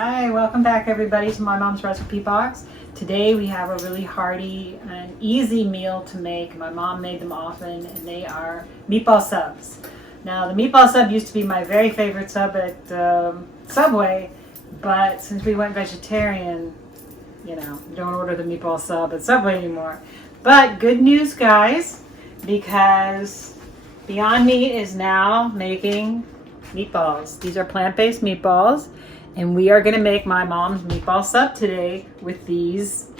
Hi, welcome back everybody to my mom's recipe box. Today we have a really hearty and easy meal to make. My mom made them often and they are meatball subs. Now the meatball sub used to be my very favorite sub at Subway, but since we went vegetarian, you know, don't order the meatball sub at Subway anymore. But good news guys, because Beyond Meat is now making meatballs. These are plant-based meatballs. And we are going to make my mom's meatball sub today with these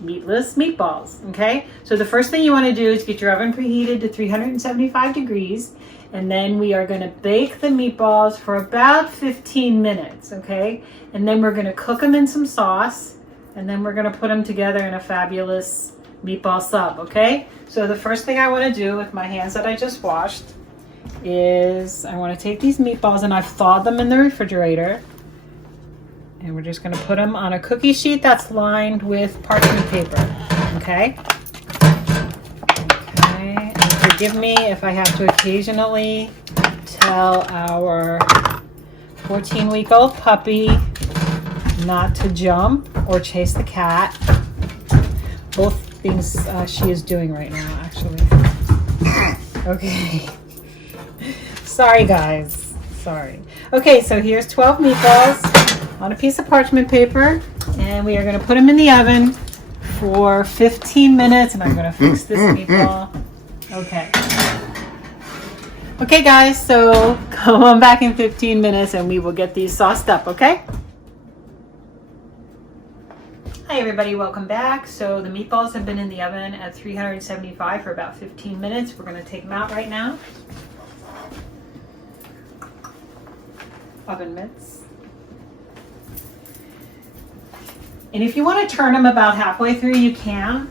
meatless meatballs, okay? So the first thing you want to do is get your oven preheated to 375 degrees. And then we are going to bake the meatballs for about 15 minutes, okay? And then we're going to cook them in some sauce. And then we're going to put them together in a fabulous meatball sub, okay? So the first thing I want to do with my hands that I just washed is I want to take these meatballs and I've thawed them in the refrigerator. And we're just going to put them on a cookie sheet that's lined with parchment paper, okay? Okay, and forgive me if I have to occasionally tell our 14-week-old puppy not to jump or chase the cat. Both things she is doing right now, actually. Okay. Sorry, guys. Sorry. Okay, so here's 12 meatballs on a piece of parchment paper, and we are going to put them in the oven for 15 minutes, and I'm going to fix this meatball. Okay guys, so come on back in 15 minutes and we will get these sauced up, okay? Hi everybody, welcome back. So the meatballs have been in the oven at 375 for about 15 minutes. We're going to take them out right now. Oven mitts. And if you want to turn them about halfway through, you can.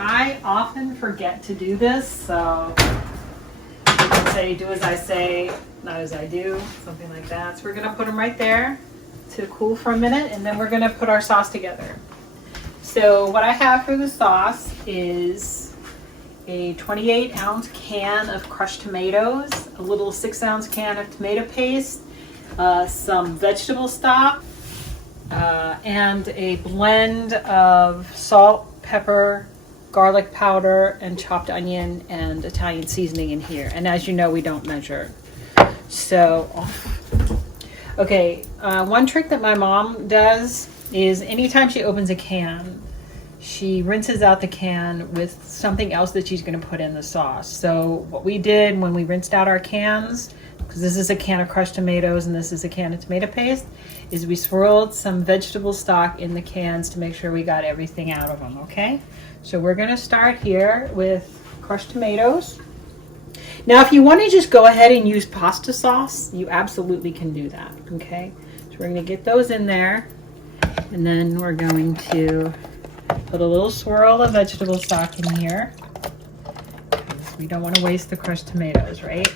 I often forget to do this, so you can say, do as I say, not as I do, something like that. So we're going to put them right there to cool for a minute, and then we're going to put our sauce together. So what I have for the sauce is a 28-ounce can of crushed tomatoes, a little 6-ounce can of tomato paste, some vegetable stock, and a blend of salt, pepper, garlic powder, and chopped onion and Italian seasoning in here. And as you know, we don't measure. So, okay, one trick that my mom does is anytime she opens a can, she rinses out the can with something else that she's going to put in the sauce. So what we did when we rinsed out our cans, because this is a can of crushed tomatoes and this is a can of tomato paste, is we swirled some vegetable stock in the cans to make sure we got everything out of them, okay? So we're going to start here with crushed tomatoes. Now if you want to just go ahead and use pasta sauce, you absolutely can do that, okay? So we're going to get those in there, and then we're going to put a little swirl of vegetable stock in here, because we don't want to waste the crushed tomatoes, right?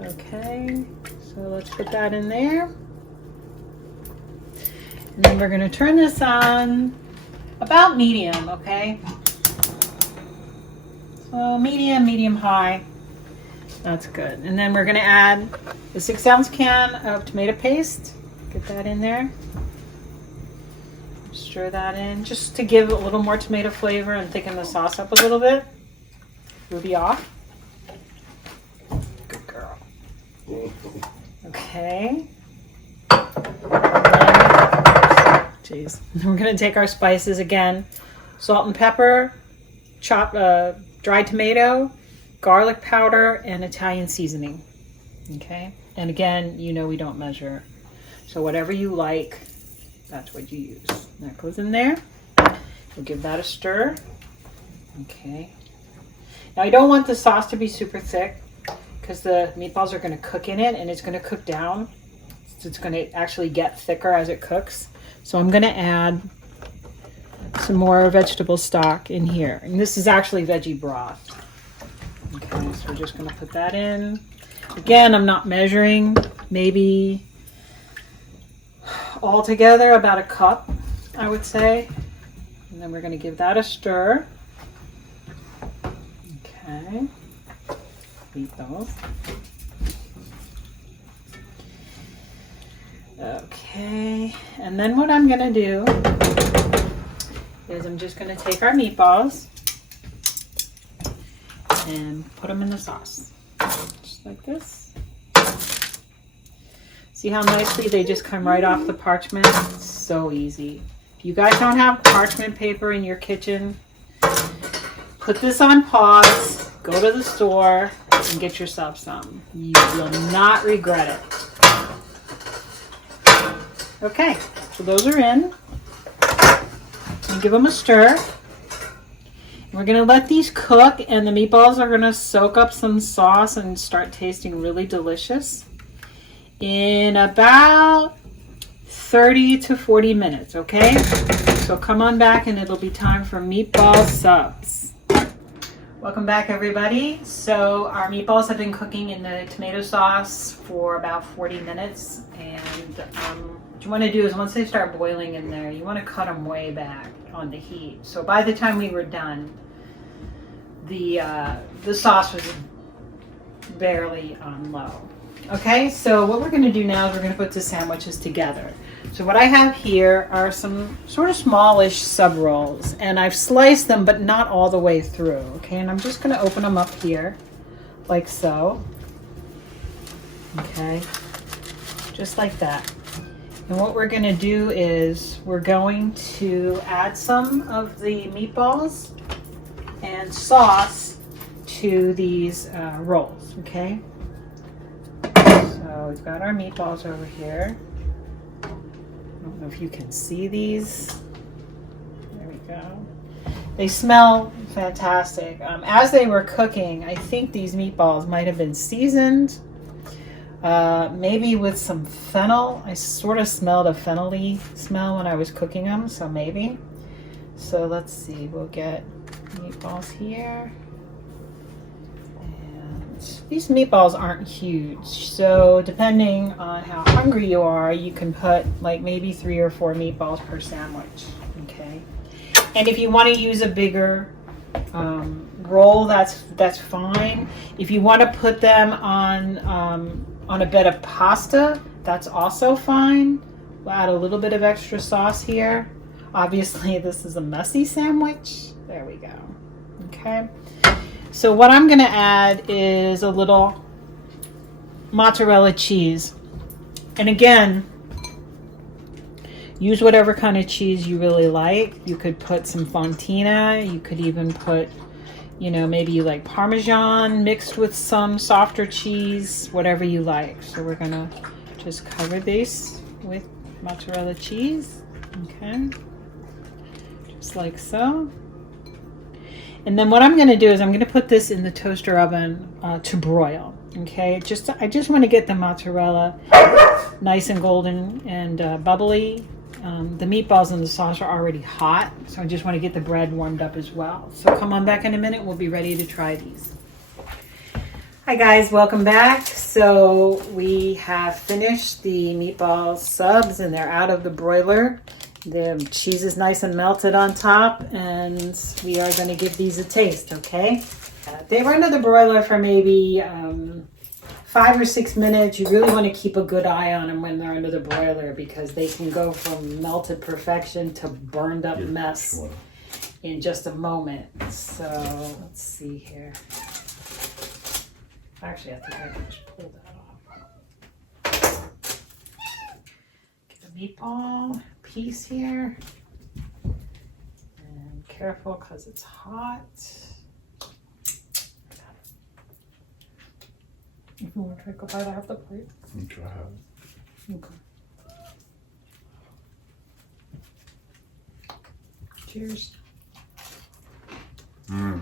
Okay, so let's put that in there. And then we're going to turn this on about medium, okay? So medium high. That's good. And then we're going to add the 6-ounce can of tomato paste. Get that in there. Stir that in just to give a little more tomato flavor and thicken the sauce up a little bit. Ruby off. Good girl. Okay. Jeez. We're going to take our spices again. Salt and pepper, chopped dried tomato, garlic powder, and Italian seasoning. Okay? And again, you know we don't measure. So whatever you like, that's what you use. That goes in there. We'll give that a stir. Okay. Now I don't want the sauce to be super thick because the meatballs are going to cook in it and it's going to cook down. So it's going to actually get thicker as it cooks. So I'm going to add some more vegetable stock in here. And this is actually veggie broth. Okay, so we're just going to put that in. Again, I'm not measuring. Maybe altogether about a cup, I would say. And then we're going to give that a stir. Okay. Beat those. Okay, and then what I'm gonna do is I'm just gonna take our meatballs and put them in the sauce, just like this. See how nicely they just come right off the parchment? It's so easy. If you guys don't have parchment paper in your kitchen, put this on pause, go to the store, and get yourself some. You will not regret it. Okay, so those are in. And give them a stir. We're going to let these cook, and the meatballs are going to soak up some sauce and start tasting really delicious in about 30 to 40 minutes, okay? So come on back and it'll be time for meatball subs. Welcome back, everybody. So our meatballs have been cooking in the tomato sauce for about 40 minutes, and what you want to do is once they start boiling in there, you want to cut them way back on the heat. So by the time we were done, the sauce was barely on low. Okay, so what we're going to do now is we're going to put the sandwiches together. So what I have here are some sort of smallish sub rolls, and I've sliced them but not all the way through. Okay, and I'm just going to open them up here like so. Okay, just like that. And what we're going to do is we're going to add some of the meatballs and sauce to these rolls, okay? So we've got our meatballs over here. I don't know if you can see these. There we go. They smell fantastic. As they were cooking, I think these meatballs might have been seasoned. Maybe with some fennel. I sort of smelled a fennel-y smell when I was cooking them, so maybe. So let's see, we'll get meatballs here. And these meatballs aren't huge, so depending on how hungry you are, you can put like maybe 3 or 4 meatballs per sandwich, okay? And if you want to use a bigger roll, that's fine. If you want to put them on a bed of pasta, that's also fine. We'll add a little bit of extra sauce here. Obviously, this is a messy sandwich. There we go. Okay. So what I'm going to add is a little mozzarella cheese. And again, use whatever kind of cheese you really like. You could put some fontina. You could even put, you know, maybe you like Parmesan mixed with some softer cheese, whatever you like. So we're gonna just cover this with mozzarella cheese, okay, just like so. And then what I'm gonna do is I'm gonna put this in the toaster oven to broil, okay. I just want to get the mozzarella nice and golden and bubbly. The meatballs and the sauce are already hot, so I just want to get the bread warmed up as well. So come on back in a minute, we'll be ready to try these. Hi guys, welcome back. So we have finished the meatball subs and they're out of the broiler. The cheese is nice and melted on top, and we are going to give these a taste, okay? They were under the broiler for maybe 5 or 6 minutes. You really want to keep a good eye on them when they're under the broiler, because they can go from melted perfection to burned up mess in just a moment. So let's see here. Actually, I think I can just pull that off. Get a meatball piece here. And careful because it's hot. If you want to take a bite out of the plate. You try it. Okay. Cheers. Oh,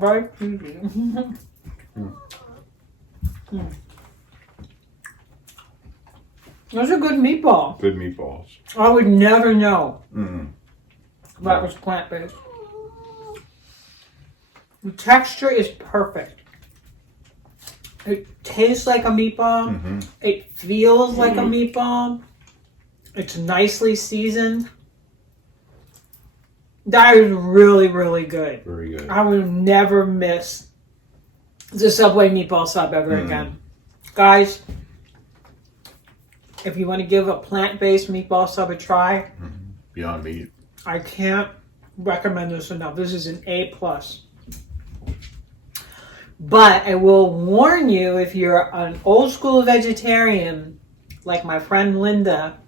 right. That's a good meatball. Good meatballs. I would never know that was plant-based. The texture is perfect. It tastes like a meatball. It feels like a meatball. It's nicely seasoned. That is really, really good. Very good. I would never miss the Subway meatball sub ever again. Guys, if you want to give a plant-based meatball sub a try, Beyond Meat. I can't recommend this enough. This is an A+. But I will warn you, if you're an old school vegetarian, like my friend Linda,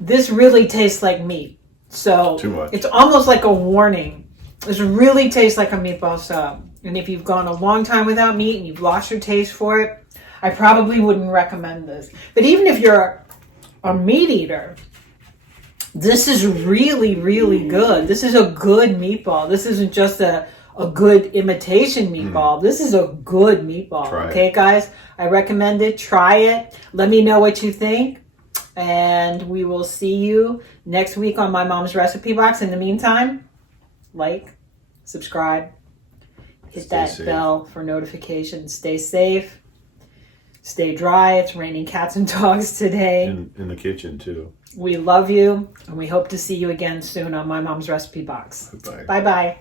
this really tastes like meat. So Too much. It's almost like a warning. This really tastes like a meatball sub. And if you've gone a long time without meat and you've lost your taste for it, I probably wouldn't recommend this. But even if you're a meat eater, this is really, really good. This is a good meatball. This isn't just a good imitation meatball. This is a good meatball. Try Okay, guys? I recommend it. Try it. Let me know what you think. And we will see you next week on my mom's recipe box. In the meantime, like, subscribe, hit Stay that safe. bell for notifications. Stay safe. Stay dry. It's raining cats and dogs today. In the kitchen, too. We love you, and we hope to see you again soon on my mom's recipe box. Goodbye. Bye-bye.